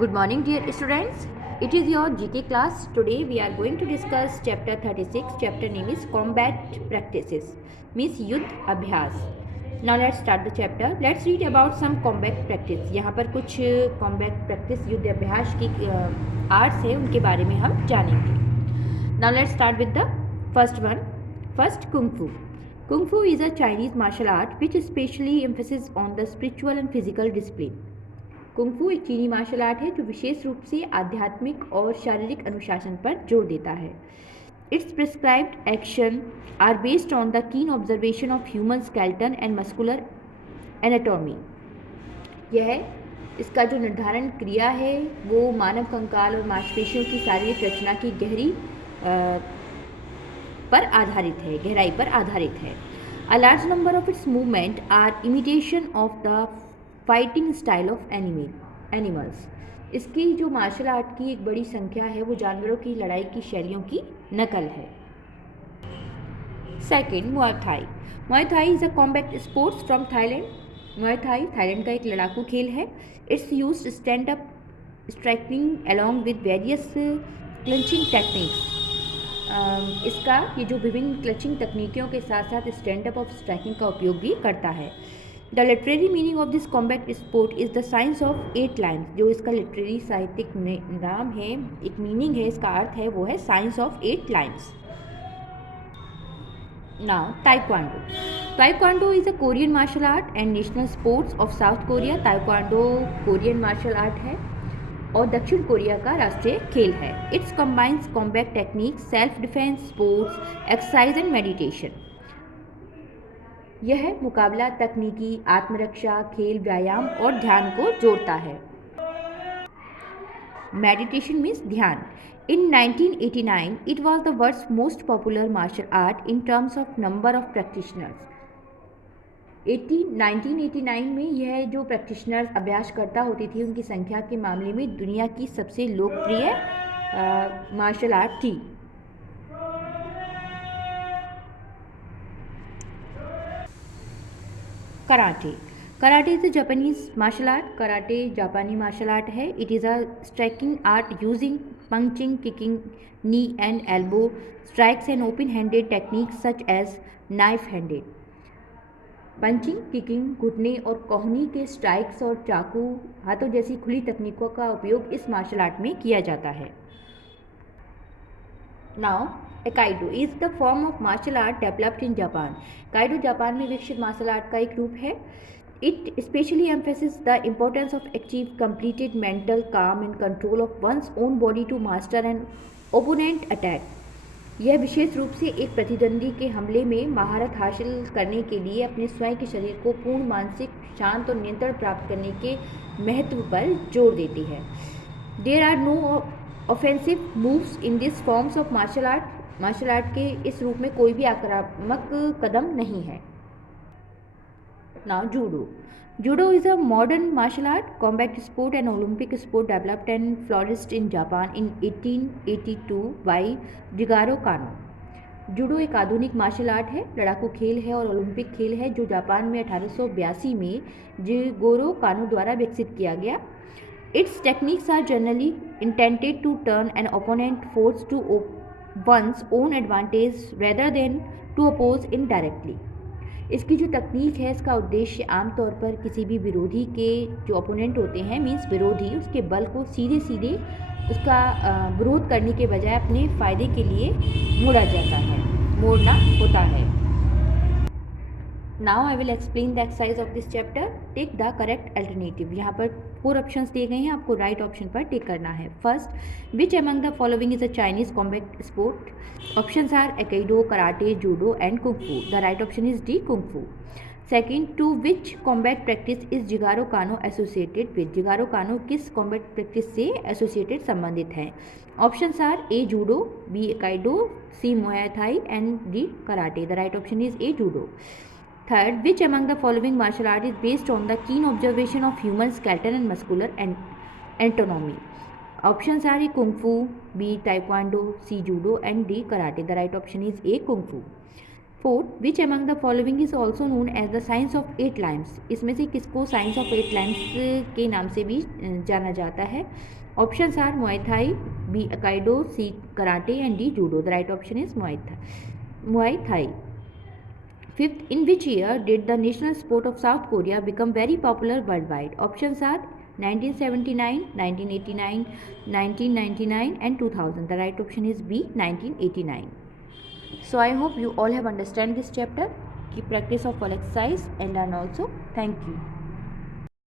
Good morning, dear students. It is your GK class. Today we are going to discuss chapter 36. Chapter name is Combat Practices, means युद्ध अभ्यास. Now let's start the chapter. Let's read about some combat practice. यहाँ पर कुछ combat practice युद्ध अभ्यास की arts है, उनके बारे में हम जानेंगे. Now let's start with the first one. First, Kung Fu. Kung Fu is a Chinese martial art which especially emphasizes on the spiritual and physical discipline. Kung fu एक चीनी मार्शल आर्ट है जो विशेष रूप से आध्यात्मिक और शारीरिक अनुशासन पर जोर देता है. It's prescribed action are based on the keen observation of human skeleton and muscular anatomy. इसका जो निर्धारण क्रिया है वो मानव कंकाल और मांसपेशियों की शारीरिक रचना की गहराई पर आधारित है. A large number of its movement are imitation of the fighting style of animals. इसकी जो मार्शल आर्ट की एक बड़ी संख्या है वो जानवरों की लड़ाई की शैलियों की नकल है. Second, Muay Thai. Muay Thai is a combat sports from Thailand. Muay Thai Thailand का एक लड़ाकू खेल है. Its used stand up striking along with various clutching techniques. इसका ये जो विभिन्न क्लचिंग तकनीकों के साथ साथ स्टैंड अप ऑफ स्ट्राइकिंग का उपयोग भी करता है. The literary meaning of this combat sport is the science of 8 lines. जो इसका लिटरेरी साहित्यिक नाम है, एक मीनिंग है, इसका अर्थ है, वो है science of 8 lines. Now taekwondo. Taekwondo is a Korean martial art and national sports of South Korea. Taekwondo Korean martial art है और दक्षिण कोरिया का राष्ट्रीय खेल है. Its combines combat technique, self defence, sports, exercise and meditation. यह मुकाबला तकनीकी, आत्मरक्षा, खेल, व्यायाम और ध्यान को जोड़ता है. मेडिटेशन मीन्स ध्यान. In 1989 it was the world's most popular martial art in terms of number of practitioners. 1989 में यह जो प्रैक्टिशनर्स अभ्यासकर्ता होती थी उनकी संख्या के मामले में दुनिया की सबसे लोकप्रिय मार्शल आर्ट थी. Karate. Karate is a Japanese martial art. Karate जापानी मार्शल आर्ट है. It is a striking art using punching, kicking, knee and elbow strikes and open handed techniques such as knife handed. Punching, kicking, घुटने और कोहनी के strikes और चाकू हाथों जैसी खुली तकनीकों का उपयोग इस मार्शल आर्ट में किया जाता है. Now aikido is the form of martial art developed in Japan. Aikido Japan में विकसित मार्शल आर्ट का एक रूप है. It specially emphasis the importance of achieve completed mental calm and control of one's own body to master and opponent attack. यह विशेष रूप से एक प्रतिद्वंदी के हमले में महारत हासिल करने के लिए अपने स्वयं के शरीर को पूर्ण मानसिक शांत और नियंत्रण प्राप्त करने के महत्व पर जोर देती है. There are no offensive moves in this forms of martial art. Martial art के इस रूप में कोई भी आक्रामक कदम नहीं है. Now judo. Judo is a modern martial art, combat sport and Olympic sport developed and flourished in Japan in 1882 by Jigoro Kano. Judo एक आधुनिक मार्शल आर्ट है, लड़ाकू खेल है और ओलंपिक खेल है जो जापान में 1882 में जिगोरो कानो द्वारा विकसित किया गया. Its techniques are generally intended to turn an opponent force to one's own advantage rather than to oppose indirectly. इसकी जो तकनीक है इसका उद्देश्य आमतौर पर किसी भी विरोधी के जो ओपोनेंट होते हैं मीन्स विरोधी, उसके बल को सीधे सीधे उसका विरोध करने के बजाय अपने फ़ायदे के लिए मोड़ना होता है. Now I will explain the exercise of this chapter. Take the correct alternative. यहाँ पर 4 ऑप्शंस दिए गए हैं, आपको राइट ऑप्शन पर टिक करना है. First, which among the following is a Chinese combat sport. Options are aikido, karate, judo and kung fu. The right option is D, kung fu. Second, to which combat practice is Jigoro Kano associated with. जिगारो कानो किस combat practice से associated संबंधित हैं. Options are A judo, B aikido, C Muay Thai and D karate. The right option is A judo. Third, which among the following martial art is based on the keen observation of human skeleton and muscular anatomy. Options are A. Kung Fu, B. Taekwondo, C. Judo and D. Karate. The right option is A. Kung Fu. Sport which among the following is also known as the science of 8 lines, इसमें से किसको science of 8 Lyme's के नाम से भी जाना जाता है? Options are Muay Thai, B aikido, C karate and D judo. The right option is Muay Thai. Fifth, in which year did the national sport of South Korea become very popular worldwide? Options are 1979, 1989, 1999 and 2000. The right option is B, 1989. So I hope you all have understand this chapter. Keep practice of all exercise and learn also. Thank you.